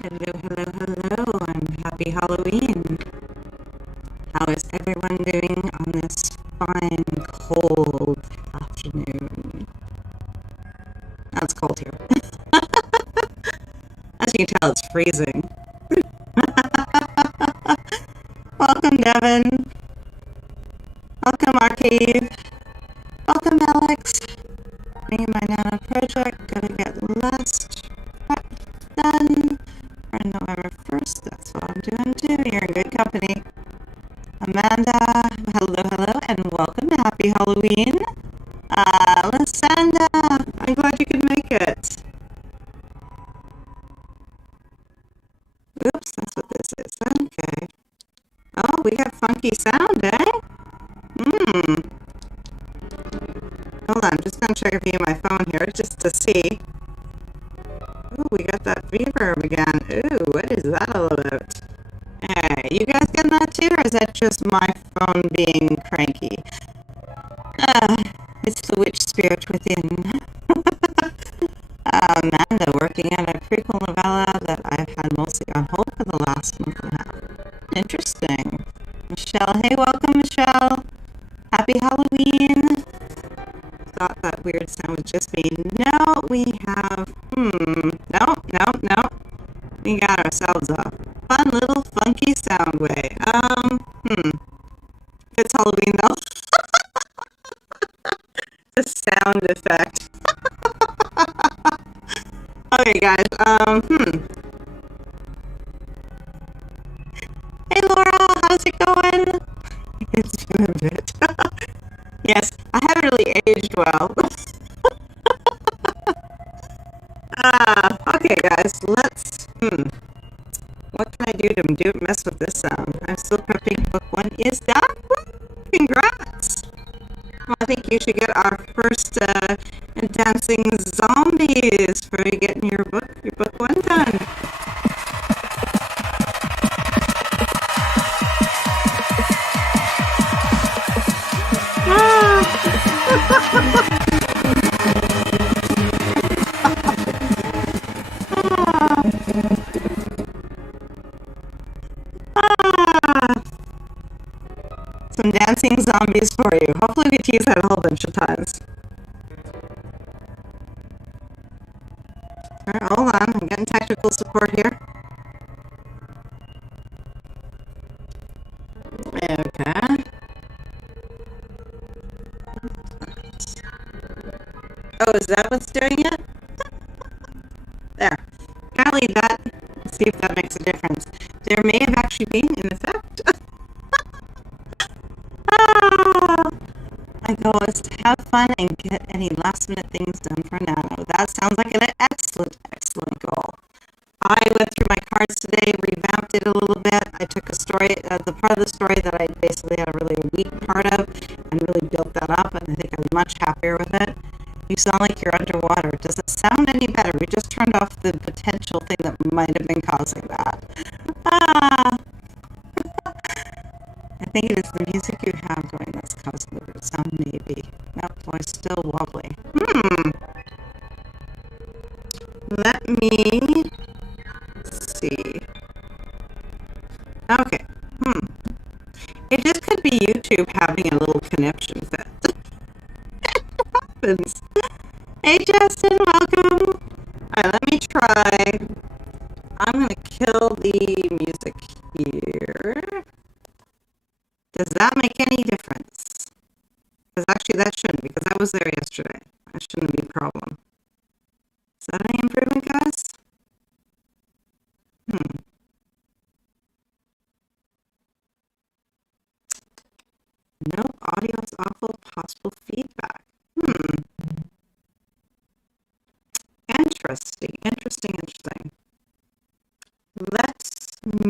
Hello, hello, hello, and happy Halloween. How is everyone doing on this fine, cold afternoon? Oh, it's cold here. As you can tell, it's freezing. Welcome, Devin. Welcome, Arcade. Welcome, Alex. Me and my Nano project, gonna get the last prep done for November 1st. That's what I'm doing too. You're in good company. Amanda, hello, hello, and welcome. Happy Halloween. Lysanda, I'm glad you could make it. Oops, that's what this is. Okay. Oh, we got funky sound, eh? Hold on, I'm just gonna check a view of my phone here just to see. Ooh, we got that reverb again. Ooh, what is that all about? Hey, you guys getting that too, or is that just my phone being cranky? It's the witch spirit within. Amanda working on a prequel novella that I've had mostly on hold for the last month and a half. Interesting. Michelle, hey, welcome, Michelle. Happy Halloween. Thought that weird sound was just me. No, we have, no. We got ourselves a fun little funky sound way. It's Halloween though. The sound effect. Okay, guys, Hey, Laura, how's it going? It's been a bit. Yes, I haven't really aged well. Okay, guys, let's, what can I do to mess with this sound? I'm still prepping. Book 1 is done. Congrats. Well, I think you should get our first dancing zombies for getting your book 1 done. Some dancing zombies for you. Hopefully we get to use that a whole bunch of times. Alright, hold on. I'm getting technical support here. Okay. Oh, is that what's doing it? There. Apparently that, let's see if that makes a difference. There may have actually been an effect. My goal is to have fun and get any last minute things done for Nano. That sounds like an excellent, excellent goal. I went through my cards today, revamped it a little bit. I took a story, the part of the story that I basically had a really weak part of, and really built that up, and I think I'm much happier with it. You sound like you're underwater. Does it sound any better? We just turned off the potential thing that might have been causing that. I think it is the music you have going that's causing the weird sound, maybe. That voice still wobbly. Let me see. Okay. It just could be YouTube having a little connection fit. It happens. Hey, Justin, welcome. Alright, let me try. I'm going to kill the music here. Does that make any difference? Because actually that shouldn't, because I was there yesterday. That shouldn't be a problem. Is that any improvement, guys? No, audio is awful. Possible feedback. Interesting. Let me...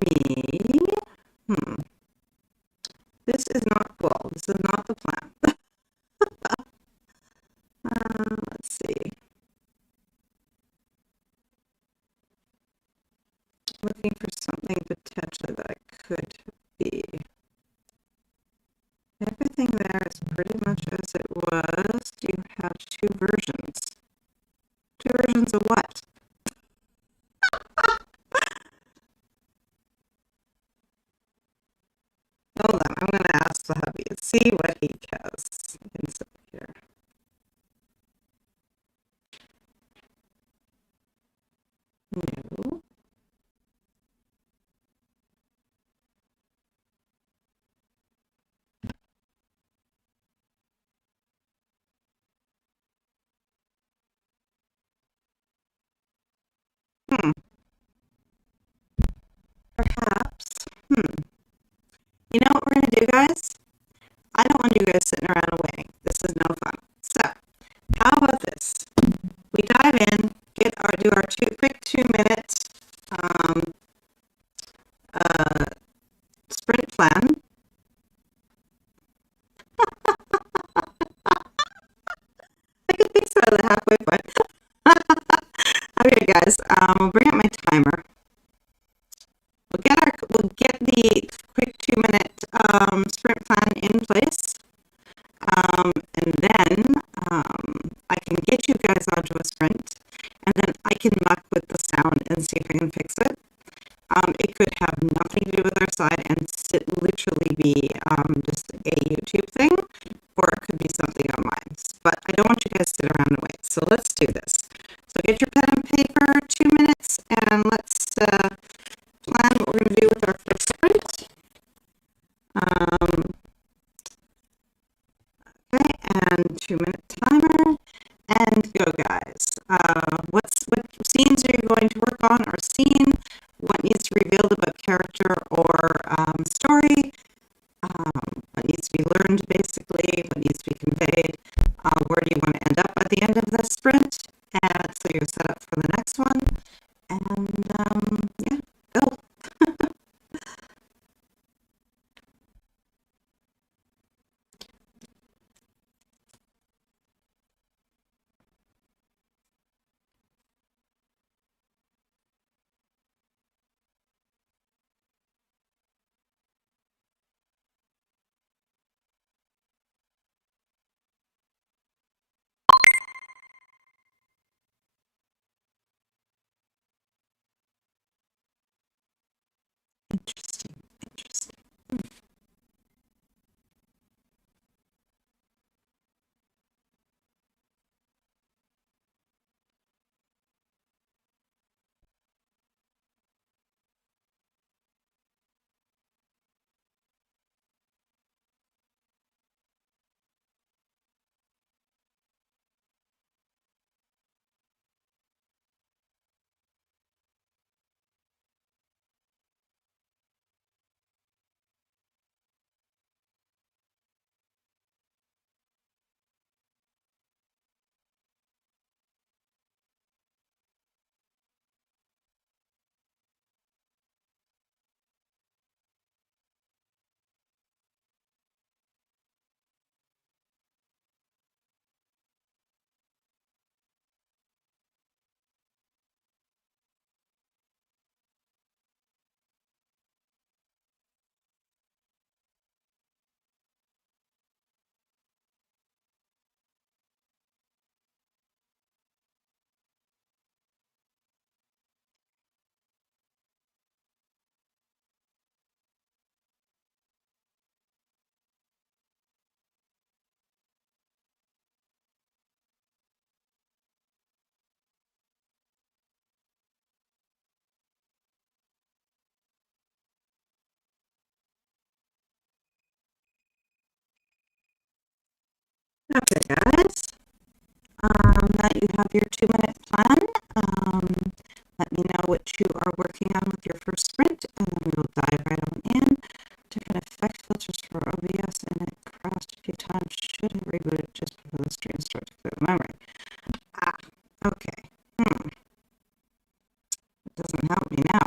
This is not cool. This is not the plan. Let's see. Looking for something potentially that I could be. Everything there is pretty much as it was. You have 2 versions. 2 versions of what? Hmm. Perhaps. You know what we're going to do, guys? I don't want you guys sitting around and waiting. This is no fun. So, how about this? We dive in, do our quick 2 minute sprint plan. I can fix that at the halfway point. Okay, guys, we'll bring up my timer. We'll get the quick 2 minute sprint plan in place, and then I can get you guys onto a sprint, and then I can muck with the sound and see if I can fix it. It could have nothing to do with our side and literally be just a YouTube thing, or it could be something on mine. But I don't want you guys to sit around and wait. So let's do this. So get your pen and paper, 2 minutes, and let's plan what we're going to do with our first sprint. Okay, and 2 minute timer, and go, guys. What scenes are you going to work on, or scene? What needs to be revealed about character or story? What needs to be learned, basically? What needs to be conveyed? Where do you want to end up at the end of the sprint? And so you're set up for the next one. And yeah, go. Interesting, interesting. Okay, guys. Now you have your 2 minute plan. Let me know what you are working on with your first sprint, and then we'll dive right on in. To kind of effect filters for OBS, and it crashed a few times. Should have rebooted just before the stream started to clear the memory. Okay. It doesn't help me now.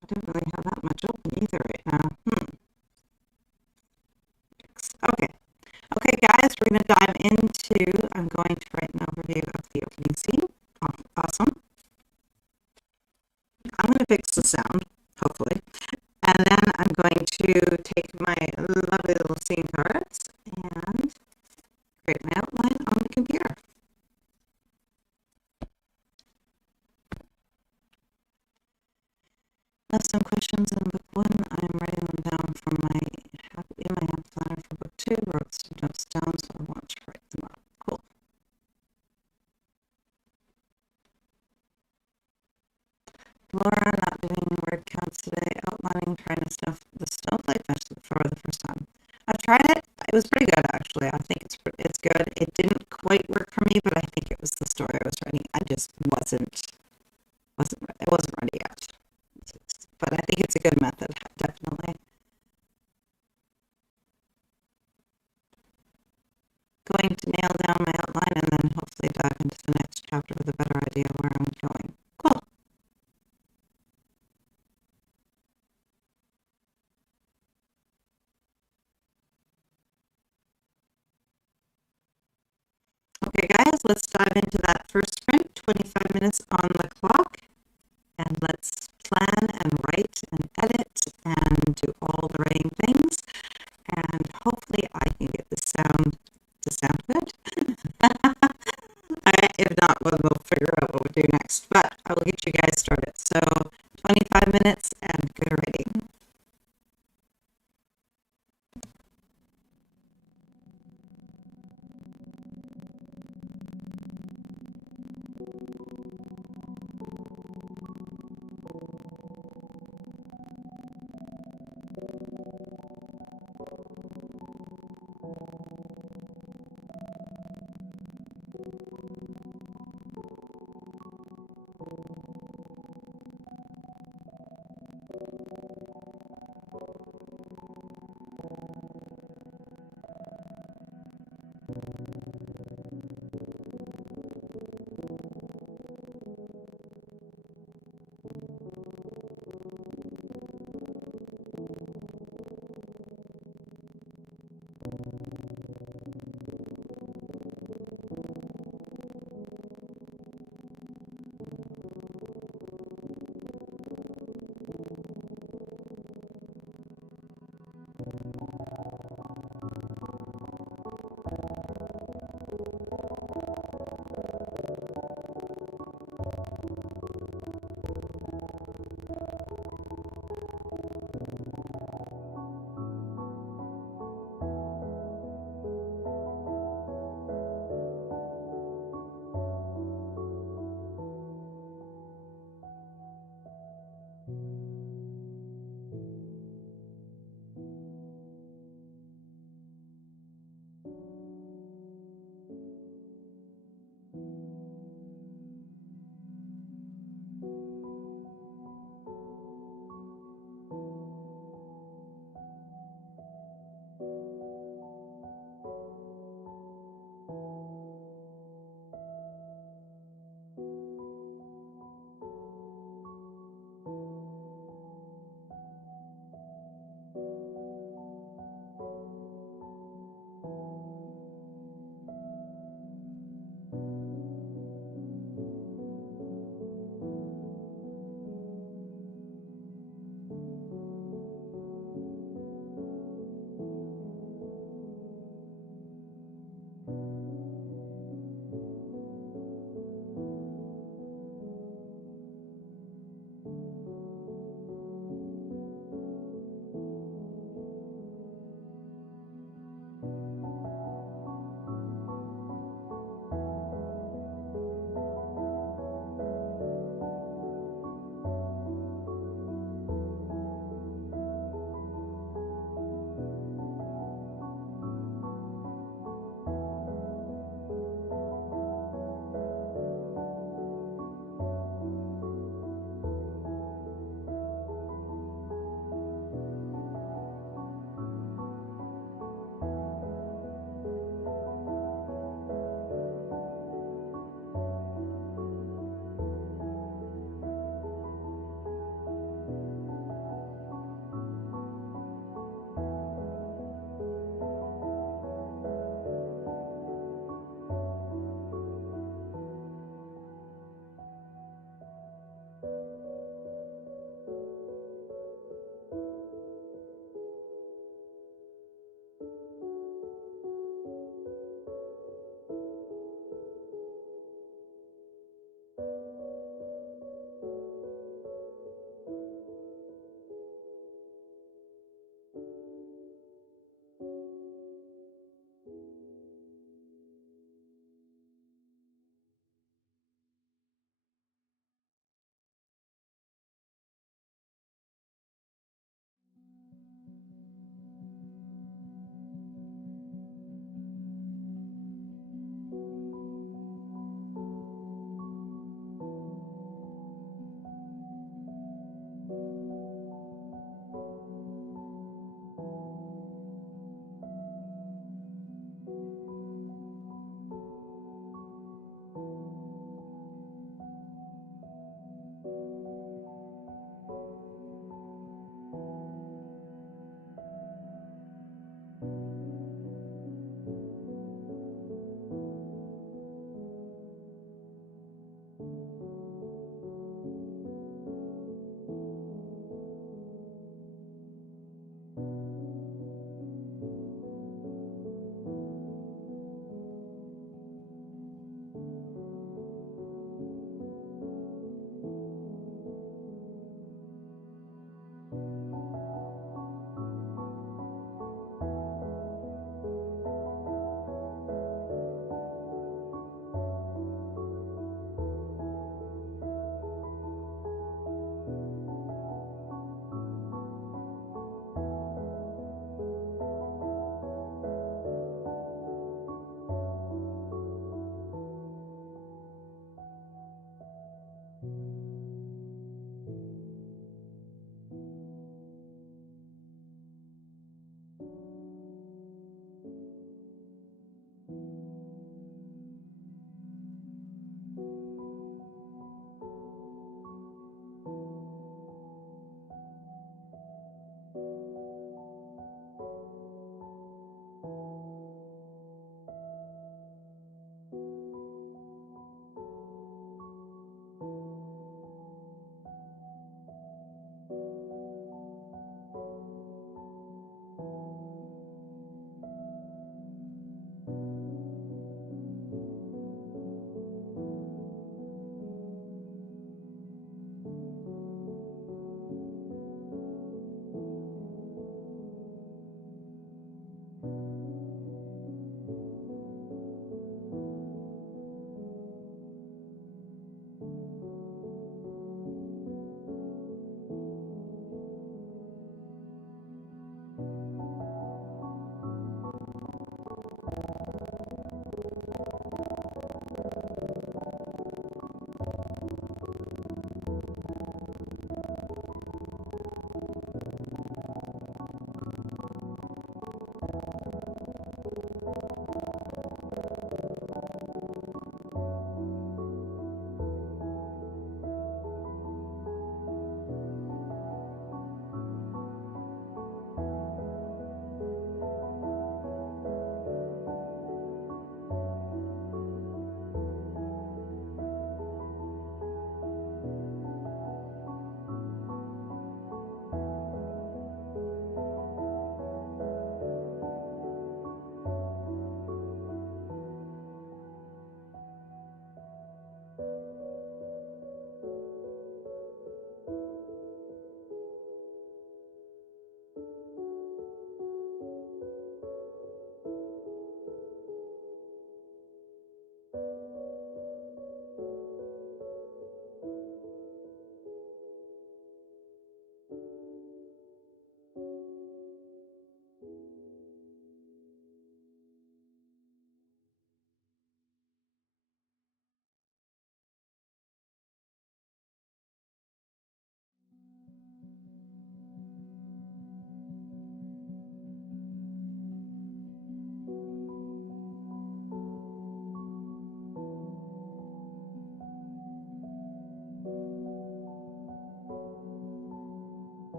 I don't really have that much open either right now. Okay. Okay, guys, we're going to dive into, I'm going to write an overview of the opening scene. Awesome. I'm going to fix the sound, hopefully. And then I'm going to take my lovely little scene cards and create my outline on the computer. Now some questions in book 1. I'm writing them down from in my app planner for book 2, wrote some notes down, so I want I'm trying to stuff the snowflake fish for the first time. I've tried it. It was pretty good, actually. I think it's good. It didn't quite work for me, but I think it was the story I was writing. I just it wasn't ready yet. But I think it's a good method, definitely. Going to nail down my outline and then hopefully dive into the next chapter with a better idea of where I'm going. Cool. Okay, guys, let's dive into that first sprint. 25 minutes on the clock. And let's plan and write and edit and do all the writing things. And hopefully I can get this sound to sound good. If not, we'll figure out what we do next. But I will get you guys started. So 25 minutes and good writing.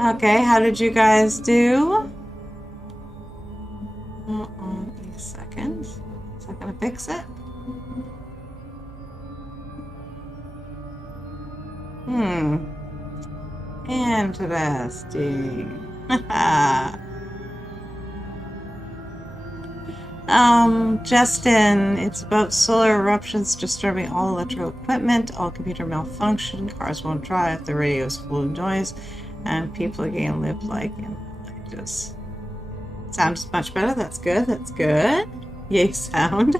Okay, how did you guys do? A second. Is that gonna fix it? Interesting. Justin, it's about solar eruptions disturbing all electrical equipment, all computer malfunction, cars won't drive, the radio is full of noise, and people again live like in villages. Sounds much better. That's good. That's good. Yay sound.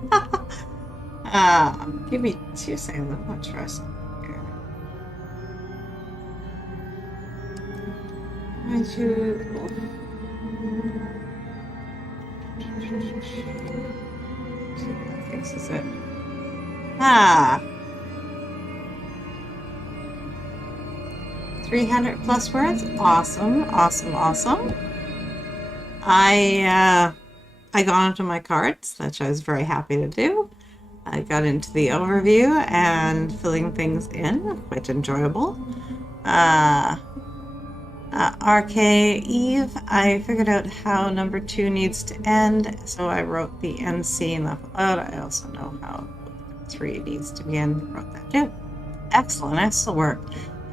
Give me 2 seconds. I'm gonna try something here. See if that fixes it. 300 plus words. Awesome. Awesome. Awesome. I got onto my cards, which I was very happy to do. I got into the overview and filling things in, quite enjoyable. RK Eve, I figured out how number 2 needs to end, so I wrote the NC and left out. I also know how 3 needs to begin, wrote that too. Excellent, excellent work.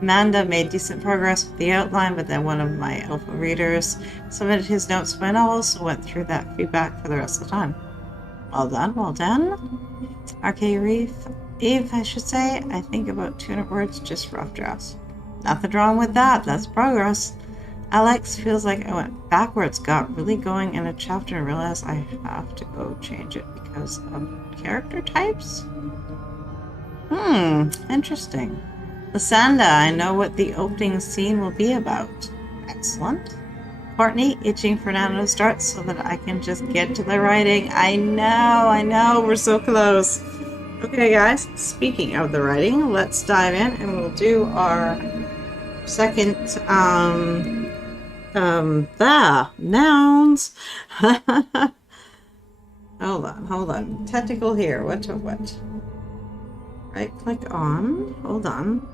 Amanda made decent progress with the outline, but then one of my alpha readers submitted his notes to my novel, so went through that feedback for the rest of the time. Well done, well done. RK Eve, I should say, I think about 200 words, just rough drafts. Nothing wrong with that, that's progress. Alex feels like I went backwards, got really going in a chapter and realized I have to go change it because of character types? Interesting. Lysanda, I know what the opening scene will be about. Excellent. Courtney, itching for Nano to start so that I can just get to the writing. I know, we're so close. Okay, guys, speaking of the writing, let's dive in and we'll do our second, nouns. Hold on. Technical here. What? Right click on. Hold on.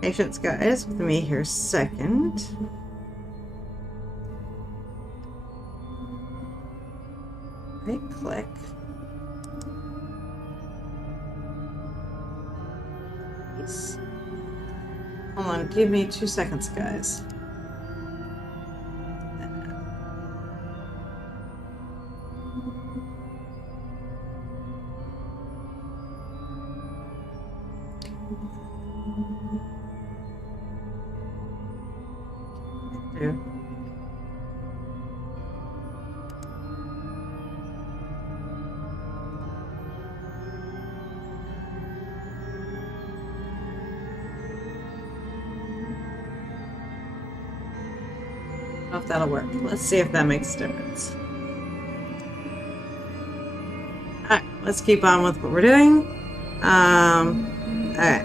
Patience, guys, with me here a second. Right click. Yes. Hold on, give me 2 seconds, guys. I don't know if that'll work. Let's see if that makes a difference. Alright, let's keep on with what we're doing. Alright.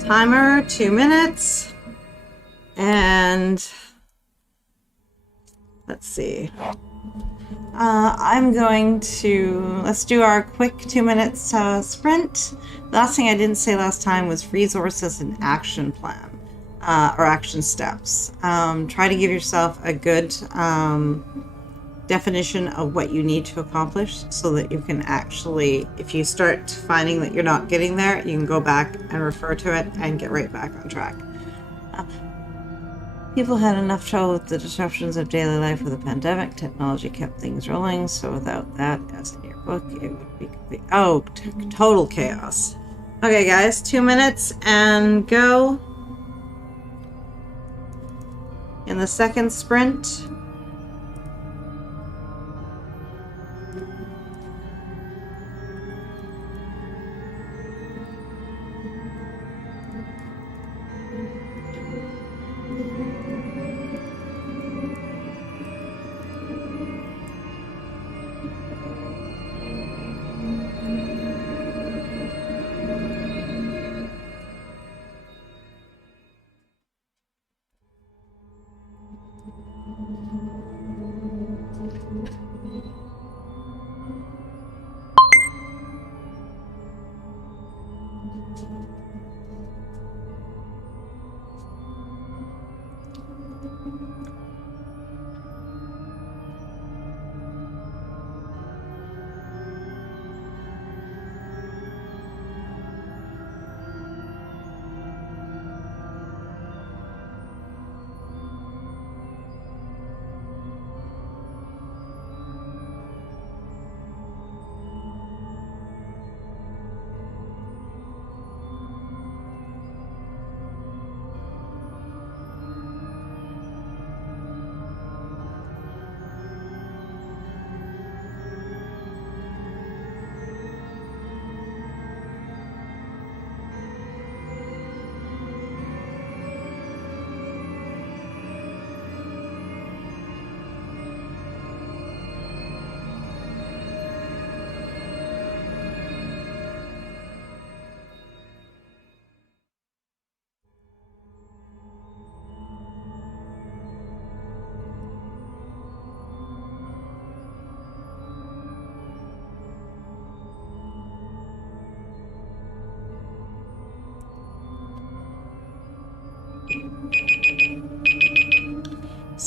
Timer, 2 minutes. And let's see. I'm going to, let's do our quick 2 minutes sprint. The last thing I didn't say last time was resources and action plan. Or action steps. Try to give yourself a good definition of what you need to accomplish so that you can actually, if you start finding that you're not getting there, you can go back and refer to it and get right back on track. People had enough trouble with the disruptions of daily life with the pandemic. Technology kept things rolling, so without that, as in your book, it would be complete, total chaos. Okay, guys, 2 minutes and go. In the second sprint,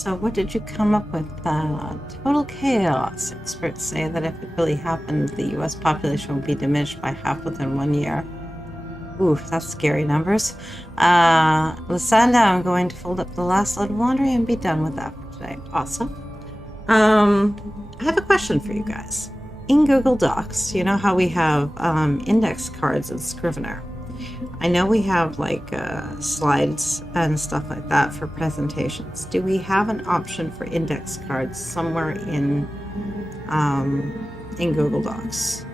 So what did you come up with? Total chaos. Experts say that if it really happened, the U.S. population would be diminished by half within 1 year. Ooh, that's scary numbers. Lasanda, I'm going to fold up the last load of laundry and be done with that for today. Awesome. I have a question for you guys. In Google Docs, you know how we have index cards in Scrivener? I know we have like slides and stuff like that for presentations. Do we have an option for index cards somewhere in Google Docs?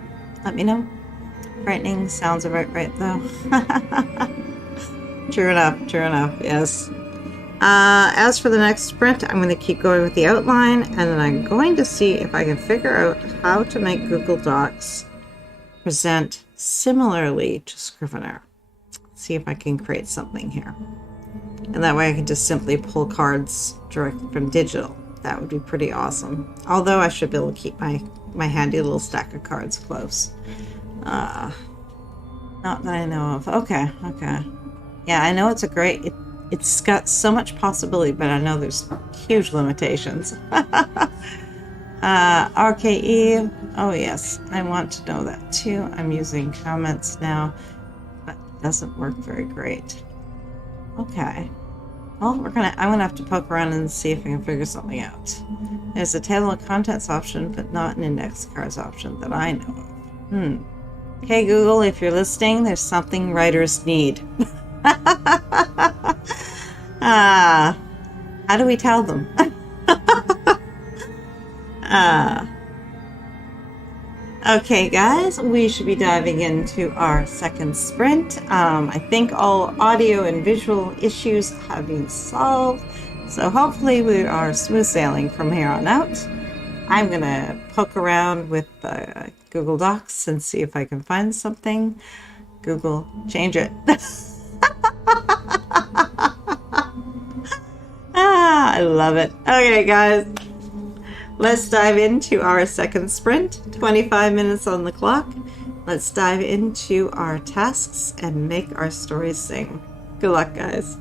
Let me know. Frightening sounds about right though. True enough, yes. As for the next sprint, I'm going to keep going with the outline, and then I'm going to see if I can figure out how to make Google Docs present similarly to Scrivener. See if I can create something here. And that way I can just simply pull cards directly from digital. That would be pretty awesome. Although I should be able to keep my handy little stack of cards close. Not that I know of. Okay. Yeah, I know it's a great... It's got so much possibility, but I know there's huge limitations. RKE. Oh, yes. I want to know that too. I'm using comments now, but it doesn't work very great. Okay. Well, I'm gonna have to poke around and see if I can figure something out. There's a table of contents option, but not an index cards option that I know of. Okay, Google, if you're listening, there's something writers need. How do we tell them? Okay, guys, we should be diving into our second sprint. I think all audio and visual issues have been solved, so hopefully we are smooth sailing from here on out. I'm going to poke around with Google Docs and see if I can find something. Google, change it. I love it. Okay, guys. Let's dive into our second sprint. 25 minutes on the clock. Let's dive into our tasks and make our stories sing. Good luck, guys.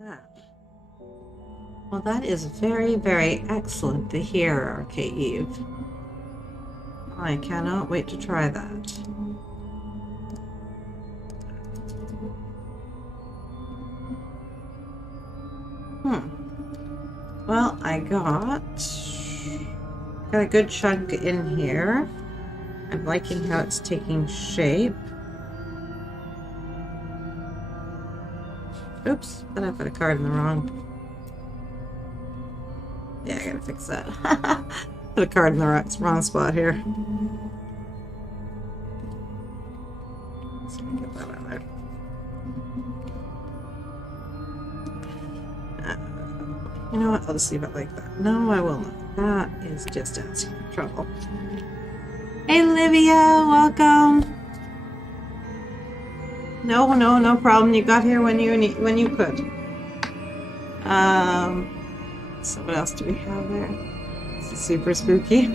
Ah. Well, that is very, very excellent to hear, Eve. I cannot wait to try that. Well, I got a good chunk in here. I'm liking how it's taking shape. Oops, but I put a card in the wrong. Yeah, I gotta fix that. Put a card in the wrong spot here. So get that out there. You know what? I'll just leave it like that. No, I will not. That is just asking for trouble. Hey, Livia, welcome. No problem. You got here when you could. So what else do we have there? This is super spooky.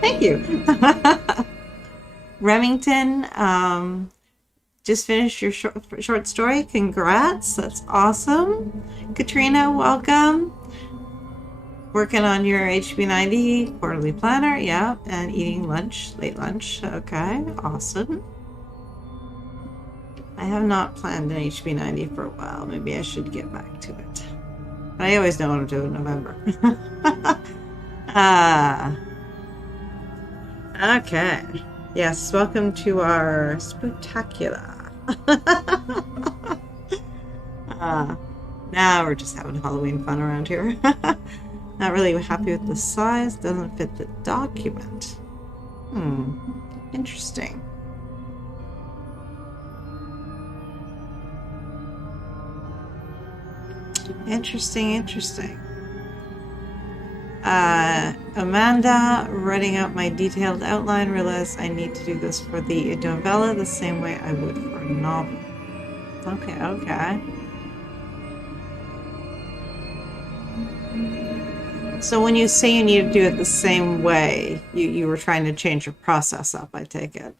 Thank you. Remington, just finished your short story. Congrats. That's awesome. Katrina, welcome. Working on your HB90 quarterly planner. Yeah. And eating lunch, late lunch. Okay. Awesome. I have not planned an HB90 for a while. Maybe I should get back to it. But I always know what I'm doing in November. Okay. Yes, welcome to our spooktacular. Now we're just having Halloween fun around here. Not really happy with the size. Doesn't fit the document. Interesting. Interesting. Amanda, writing out my detailed outline, realized I need to do this for the novella the same way I would for a novel. Okay. So when you say you need to do it the same way, you were trying to change your process up, I take it.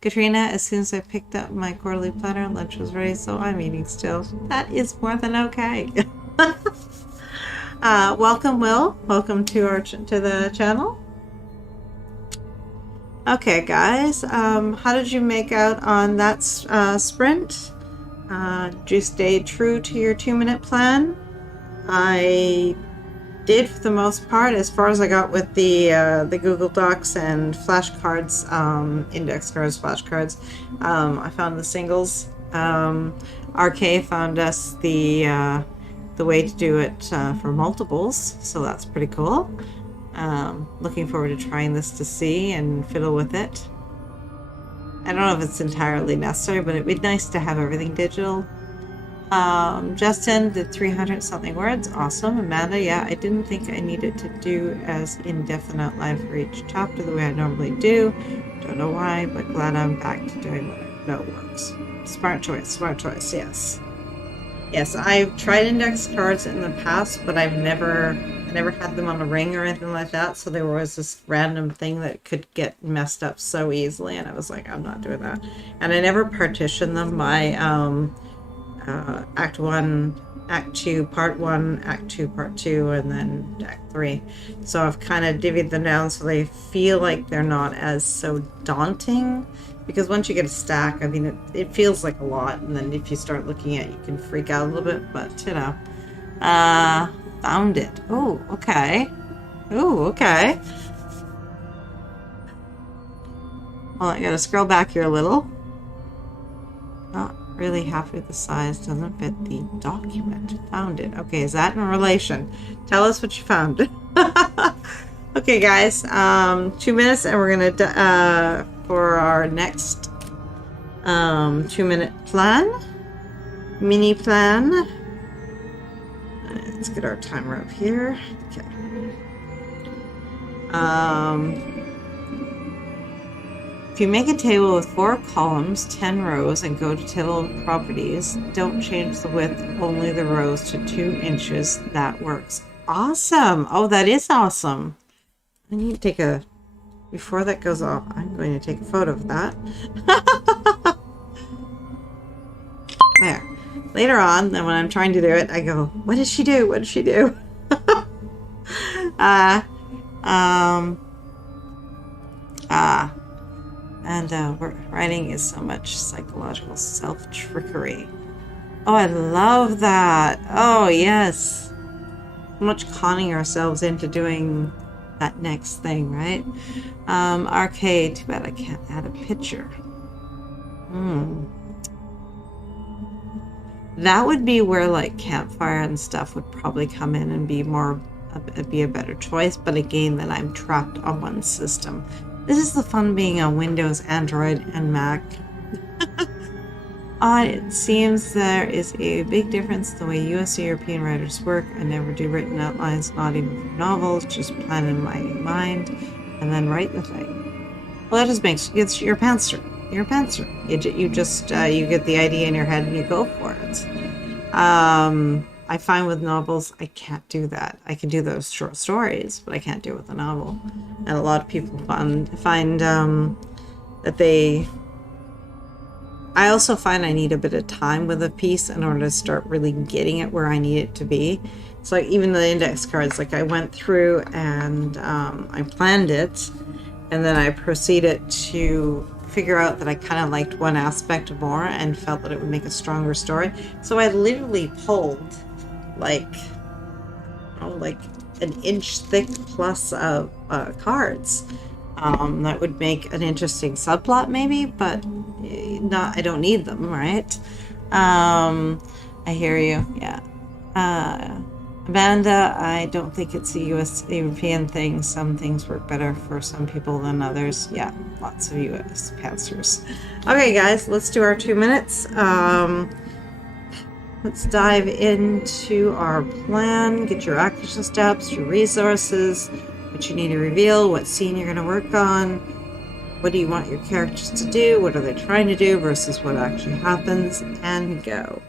Katrina, as soon as I picked up my quarterly planner, lunch was ready, so I'm eating still. That is more than okay. Welcome, Will. Welcome to the channel. Okay, guys. How did you make out on that sprint? Did you stay true to your 2-minute plan? I did for the most part, as far as I got with the Google Docs and flashcards, index cards, flashcards. I found the singles. RK found us the way to do it for multiples, so that's pretty cool. Looking forward to trying this to see and fiddle with it. I don't know if it's entirely necessary, but it'd be nice to have everything digital. Justin did 300 something words. Awesome. Amanda, yeah, I didn't think I needed to do as in-depth outline for each chapter the way I normally do. Don't know why, but glad I'm back to doing what I know works. Smart choice, yes. Yes, I've tried index cards in the past, but I never had them on a ring or anything like that, so there was this random thing that could get messed up so easily, and I was like, I'm not doing that. And I never partitioned them by Act 1, Act 2, Part 1, Act 2, Part 2, and then Act 3. So I've kind of divvied them down so they feel like they're not as so daunting. Because once you get a stack, I mean, it feels like a lot. And then if you start looking at it, you can freak out a little bit. But, you know. Found it. Oh, okay. Oh, okay. Well, I gotta scroll back here a little. Not really happy with the size. Doesn't fit the document. Found it. Okay, is that in relation? Tell us what you found. Okay, guys. 2 minutes, and we're gonna for our next 2-minute plan, mini plan. Let's get our timer up here. Okay. If you make a table with 4 columns, 10 rows, and go to table properties, don't change the width, only the rows to 2 inches. That works. Awesome. Oh, that is awesome. I need to take a, before that goes off, I'm going to take a photo of that. There. Later on, then when I'm trying to do it, I go, what did she do? What did she do? Writing is so much psychological self-trickery. Oh, I love that. Oh, yes. So much conning ourselves into doing that next thing, right? Arcade, too bad I can't add a picture. That would be where like campfire and stuff would probably come in and be be a better choice, but again, then I'm trapped on one system. This is the fun being on Windows, Android, and Mac. It seems there is a big difference the way US and European writers work. I never do written outlines, not even for novels, just plan in my mind and then write the thing. Well, that just makes your pants through. You're a pantser. You just you get the idea in your head and you go for it. I find with novels, I can't do that. I can do those short stories, but I can't do it with a novel. And a lot of people find that they... I also find I need a bit of time with a piece in order to start really getting it where I need it to be. So like even the index cards, like I went through and I planned it, and then I proceeded to figure out that I kind of liked one aspect more and felt that it would make a stronger story. So I literally pulled like an inch thick plus of cards that would make an interesting subplot maybe, but not, I don't need them, right? I hear you. Yeah. Amanda, I don't think it's a European thing. Some things work better for some people than others. Yeah, lots of US pantsers. Okay, guys, let's do our 2 minutes. Let's dive into our plan. Get your action steps, your resources, what you need to reveal, what scene you're going to work on, what do you want your characters to do, what are they trying to do versus what actually happens, and go.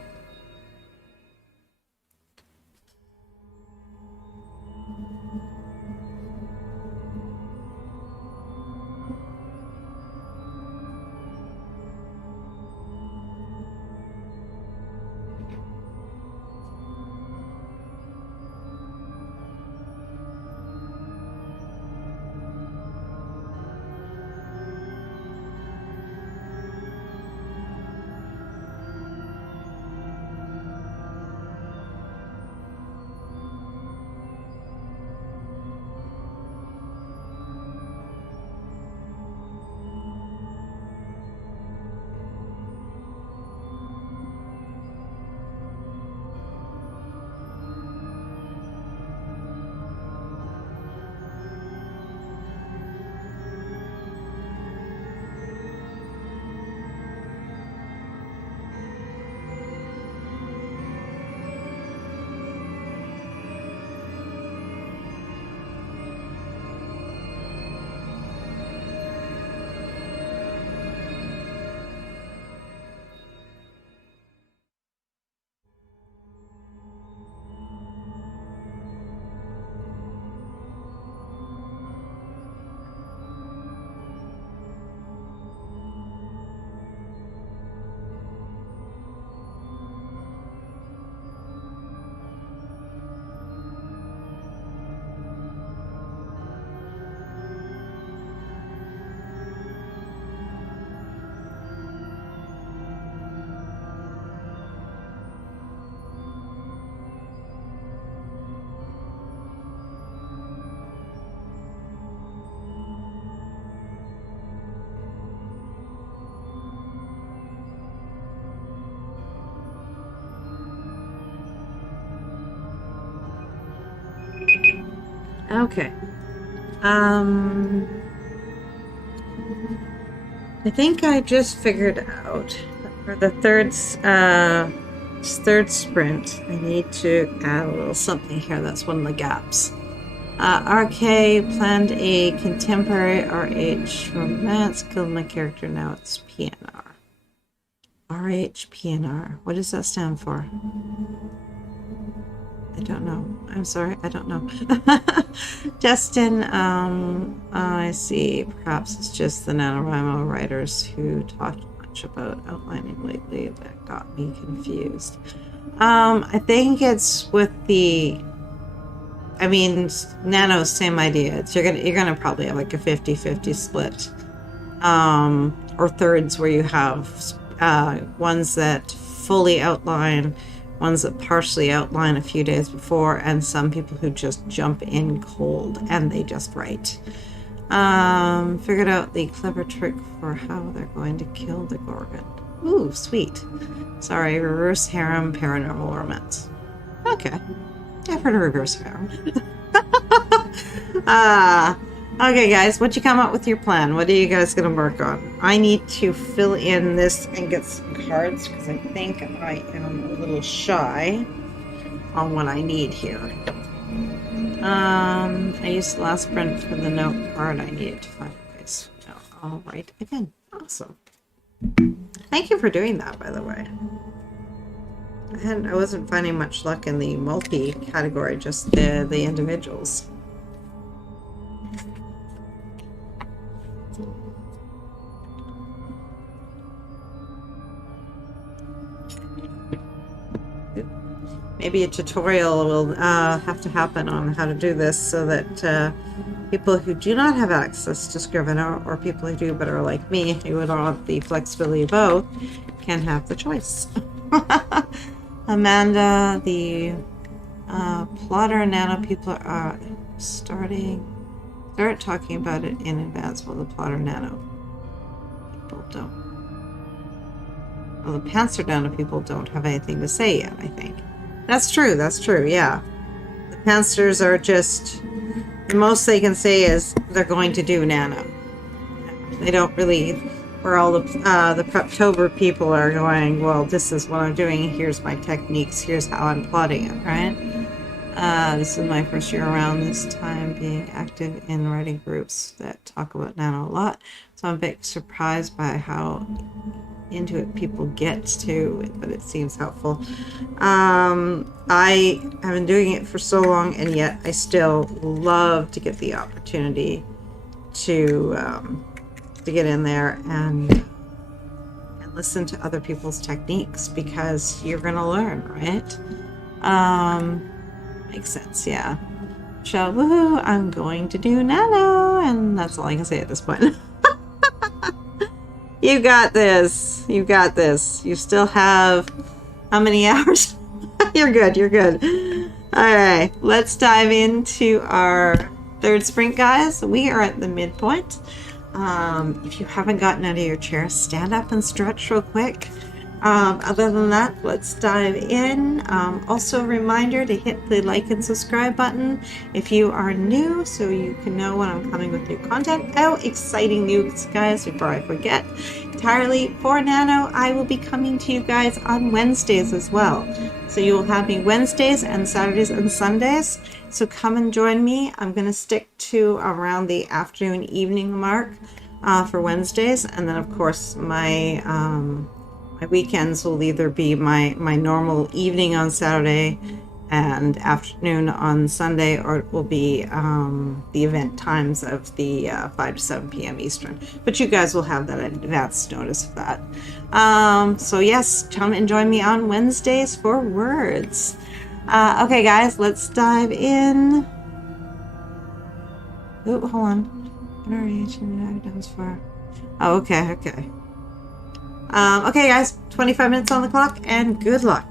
Okay. I think I just figured out for the third sprint, I need to add a little something here. That's one of the gaps. RK planned a contemporary RH romance, killed my character, now it's PNR. RH PNR. What does that stand for? I don't know. I'm sorry, I don't know. Justin, I see. Perhaps it's just the NaNoWriMo writers who talked much about outlining lately that got me confused. I think it's with the... I mean, Nano's same idea. It's, you're gonna probably have like a 50-50 split. Or thirds where you have ones that fully outline, ones that partially outline a few days before, and some people who just jump in cold and they just write. Figured out the clever trick for how they're going to kill the Gorgon. Ooh, sweet. Sorry, reverse harem paranormal romance. Okay. I've heard of reverse harem. Okay, guys, what you come up with your plan? What are you guys going to work on? I need to fill in this and get some cards because I think I am a little shy on what I need here. I used the last print for the note card. I needed to find a place. No, I'll write again. Awesome. Thank you for doing that, by the way. I wasn't finding much luck in the multi category, just the individuals. Maybe a tutorial will have to happen on how to do this so that people who do not have access to Scrivener, or people who do but are like me, who would want the flexibility of both, can have the choice. Amanda, the plotter nano people are start talking about it in advance, while the plotter nano people don't. Well, the Panzer nano people don't have anything to say yet, I think. That's true, yeah. The Panzers are just, the most they can say is they're going to do nano. They don't really, where all the Preptober people are going, well, this is what I'm doing, here's my techniques, here's how I'm plotting it, right? This is my first year around this time being active in writing groups that talk about nano a lot, so I'm a bit surprised by how into it people get to it, but it seems helpful. I have been doing it for so long, and yet I still love to get the opportunity to get in there and listen to other people's techniques, because you're gonna learn, right? Makes sense, yeah. Michelle, woohoo, I'm going to do nano, and that's all I can say at this point. You got this. You got this. You still have how many hours? You're good. You're good. All right. Let's dive into our third sprint, guys. We are at the midpoint. If you haven't gotten out of your chair, stand up and stretch real quick. Other than that, let's dive in. Also, a reminder to hit the like and subscribe button if you are new, so you can know when I'm coming with new content. Oh, exciting news, guys, before I forget entirely. For Nano, I will be coming to you guys on Wednesdays as well. So you will have me Wednesdays and Saturdays and Sundays. So come and join me. I'm going to stick to around the afternoon, evening mark for Wednesdays. And then, of course, my weekends will either be my normal evening on Saturday and afternoon on Sunday, or it will be the event times of the 5 to 7 p.m. Eastern. But you guys will have that advance notice of that. So yes, come and join me on Wednesdays for words. Okay, guys, let's dive in. Oh, hold on. Oh, okay. Okay, guys, 25 minutes on the clock, and good luck.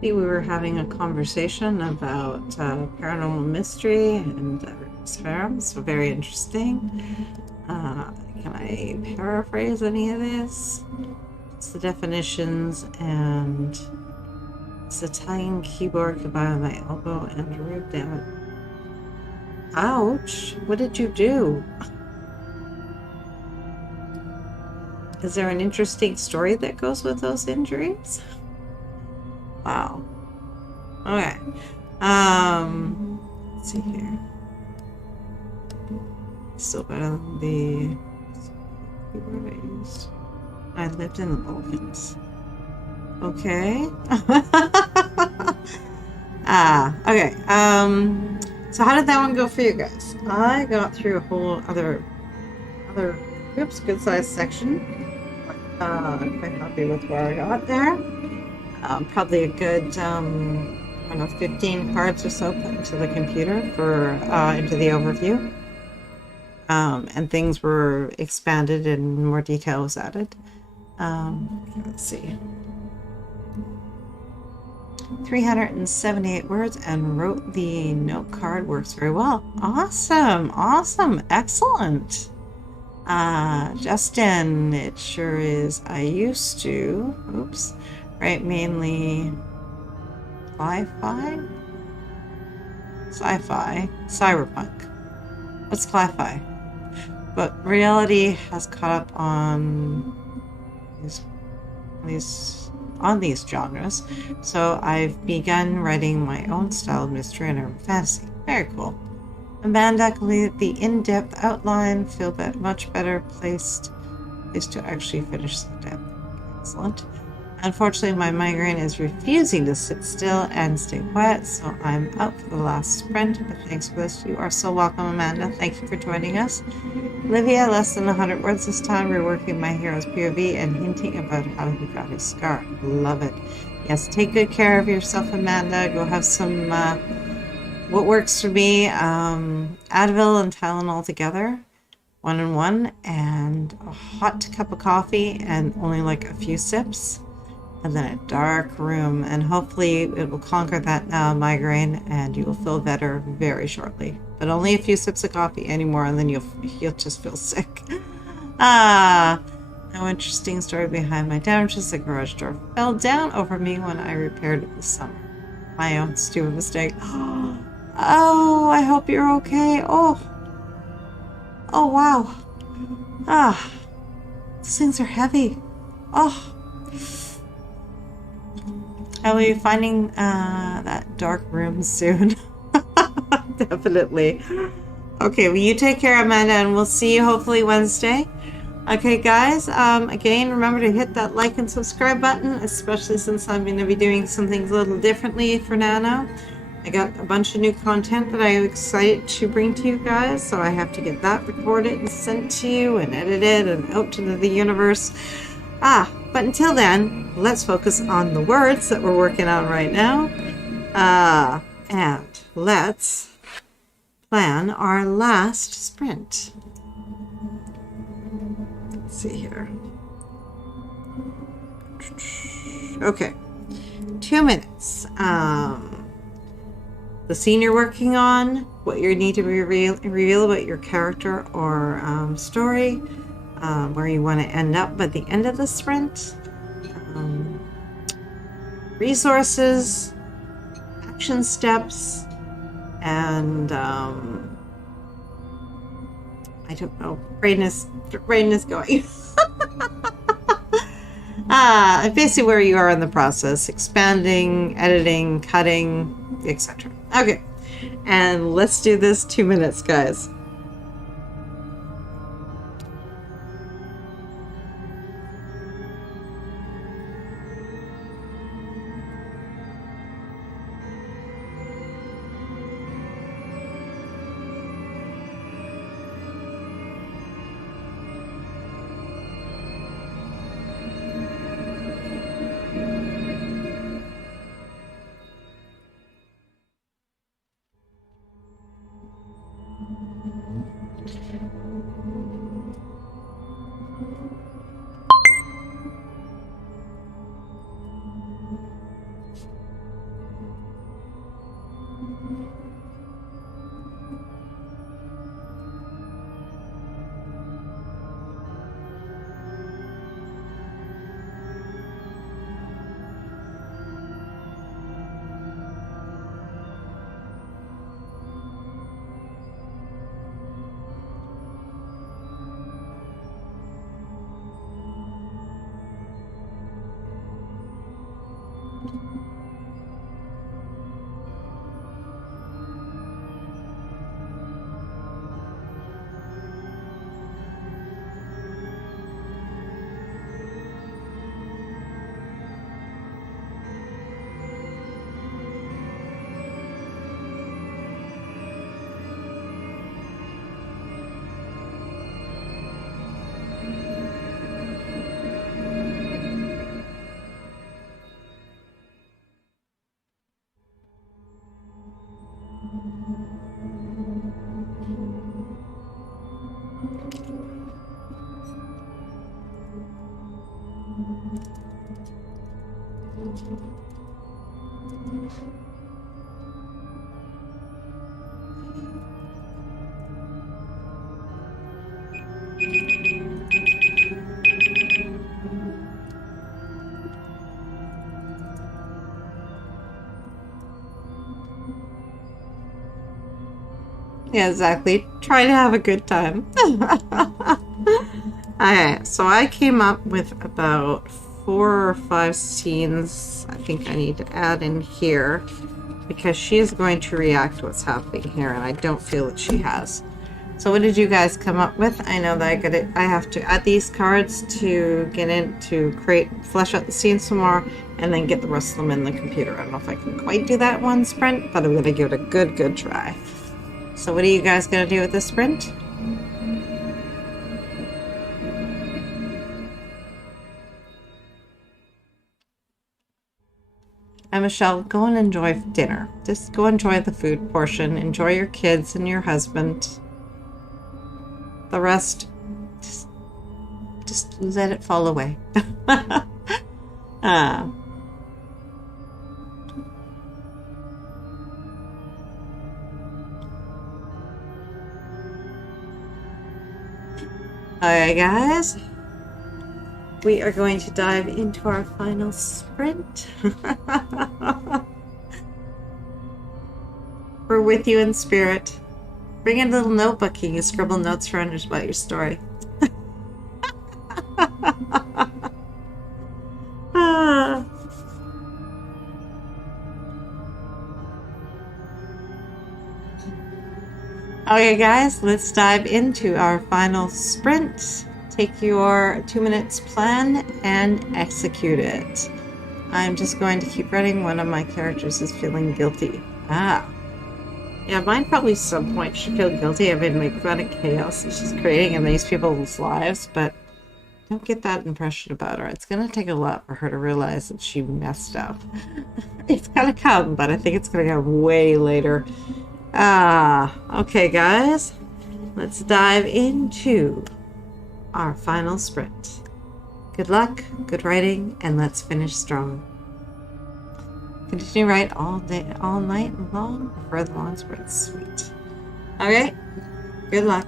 We were having a conversation about paranormal mystery and experiments, so very interesting. Can I paraphrase any of this? It's the definitions, and it's Italian keyboard goodbye on my elbow and root, damn it. Ouch! What did you do? Is there an interesting story that goes with those injuries? Wow. Okay. Let's see here. Still better than the keyboard I used. I lived in the Balkans. Okay. Okay. So how did that one go for you guys? I got through a whole other oops, good sized section. Quite happy with where I got there. Probably a good, I don't know, 15 cards or so put into the computer for, into the overview. And things were expanded and more detail was added. Let's see. 378 words and wrote the note card. Works very well. Awesome. Awesome. Excellent. Justin, it sure is. I used to, oops, write mainly sci-fi, cyberpunk. What's sci-fi? But reality has caught up on these genres, so I've begun writing my own style of mystery and urban fantasy. Very cool. Amanda completed the in-depth outline, feel much better placed to actually finish the depth. Excellent. Unfortunately, my migraine is refusing to sit still and stay quiet, so I'm out for the last sprint, but thanks for this. You are so welcome, Amanda. Thank you for joining us. Olivia, less than 100 words this time, reworking my hero's POV and hinting about how he got his scar. Love it. Yes, take good care of yourself, Amanda. Go have some, what works for me, Advil and Tylenol together, 1 and 1, and a hot cup of coffee and only like a few sips. And then a dark room, and hopefully it will conquer that migraine and you will feel better very shortly. But only a few sips of coffee anymore, and then you'll just feel sick. No interesting story behind my damages. The garage door fell down over me when I repaired it this summer. My own stupid mistake. Oh, I hope you're okay. Oh wow. These things are heavy. Oh. I will be finding that dark room soon. Definitely. Okay, well, you take care, Amanda, and we'll see you hopefully Wednesday. Okay, guys, again, remember to hit that like and subscribe button, especially since I'm going to be doing some things a little differently for Nano. I got a bunch of new content that I'm excited to bring to you guys, so I have to get that recorded and sent to you and edited and out to the universe. But until then, let's focus on the words that we're working on right now. And let's plan our last sprint. Let's see here. Okay. 2 minutes. The the scene you're working on, what you need to reveal about your character or story, where you want to end up by the end of the sprint, resources, action steps, and I don't know, brain is going. Basically where you are in the process, expanding, editing, cutting, etc. Okay, and let's do this 2 minutes, guys. Yeah, exactly. Try to have a good time. Okay, so I came up with about 4 or 5 scenes I think I need to add in here because she is going to react to what's happening here, and I don't feel that she has. So what did you guys come up with? I know that I have to add these cards to get in to flesh out the scene some more, and then get the rest of them in the computer. I don't know if I can quite do that one sprint, but I'm going to give it a good try. So what are you guys going to do with this sprint? And Michelle, go and enjoy dinner. Just go enjoy the food portion. Enjoy your kids and your husband. The rest, just let it fall away. Alright guys, we are going to dive into our final sprint. We're with you in spirit. Bring a little notebook, you can scribble notes for others about your story. Okay guys, let's dive into our final sprint. Take your 2 minutes plan and execute it. I'm just going to keep writing. One of my characters is feeling guilty. Yeah, mine probably some point should feel guilty. I mean, like, what a chaos that she's creating in these people's lives, but don't get that impression about her. It's going to take a lot for her to realize that she messed up. It's going to come, but I think it's going to come way later. Okay, guys. Let's dive into our final sprint. Good luck, good writing, and let's finish strong. Continue to write all day, all night long. Prefer the long sprints. Sweet. Okay. Good luck.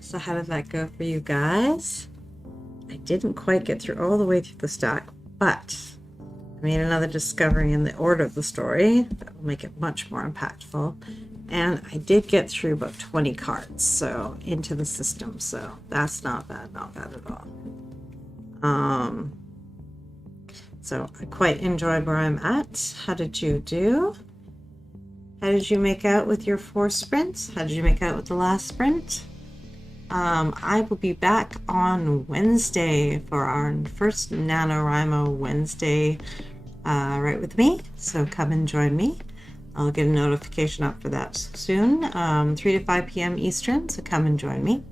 So how did that go for you guys? I didn't quite get through all the way through the stack, but I made another discovery in the order of the story that will make it much more impactful. And I did get through about 20 cards so into the system, so that's not bad at all. So I quite enjoyed where I'm at. How did you do? How did you make out with your 4 sprints? How did you make out with the last sprint? I will be back on Wednesday for our first NaNoWriMo Wednesday right with me. So come and join me. I'll get a notification up for that soon, 3 to 5 p.m. Eastern, so come and join me.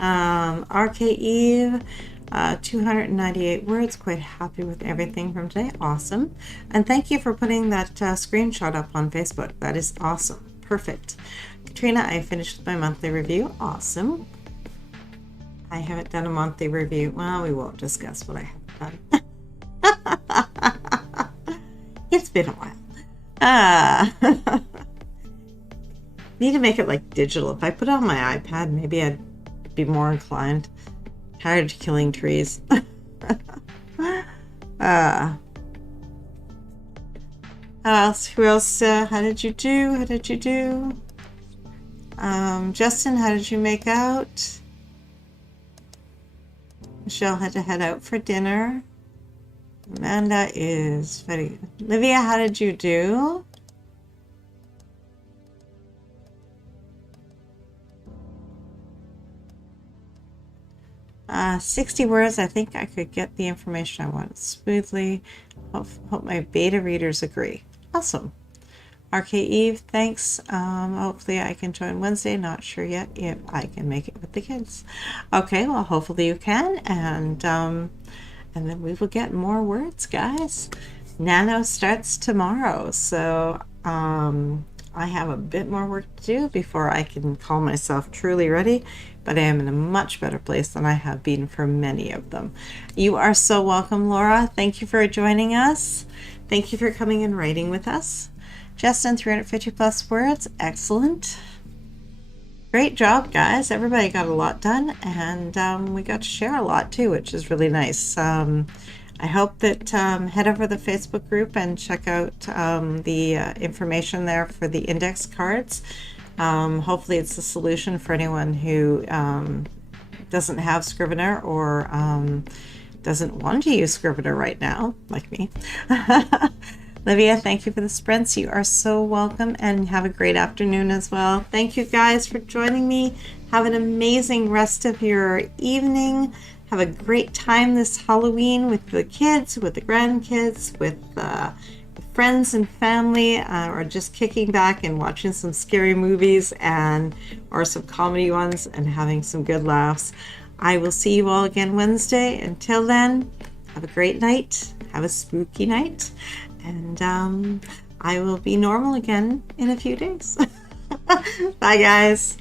RKE, 298 words, quite happy with everything from today, awesome. And thank you for putting that screenshot up on Facebook, that is awesome, perfect. Katrina, I finished my monthly review, awesome. I haven't done a monthly review, well, we won't discuss what I haven't done. It's been a while. Need to make it like digital. If I put it on my iPad, maybe I'd be more inclined Tired of killing trees. How else? Who else? How did you do? How did you do? Justin, how did you make out? Michelle had to head out for dinner. Amanda is very good. Livia, how did you do? 60 words. I think I could get the information I wanted smoothly. Hope my beta readers agree. Awesome. RK Eve, thanks. Hopefully I can join Wednesday. Not sure yet if I can make it with the kids. Okay, well, hopefully you can, and then we will get more words, guys. Nano starts tomorrow, so I have a bit more work to do before I can call myself truly ready, but I am in a much better place than I have been for many of them. You are so welcome, Laura. Thank you for joining us. Thank you for coming and writing with us. Justin, 350 plus words. Excellent. Great job, guys. Everybody got a lot done, and we got to share a lot too, which is really nice. I hope that head over to the Facebook group and check out the information there for the index cards. Hopefully it's a solution for anyone who doesn't have Scrivener or doesn't want to use Scrivener right now, like me. Livia, thank you for the sprints. You are so welcome, and have a great afternoon as well. Thank you guys for joining me. Have an amazing rest of your evening. Have a great time this Halloween with the kids, with the grandkids, with friends and family, or just kicking back and watching some scary movies or some comedy ones and having some good laughs. I will see you all again Wednesday. Until then, have a great night. Have a spooky night. And I will be normal again in a few days. Bye, guys.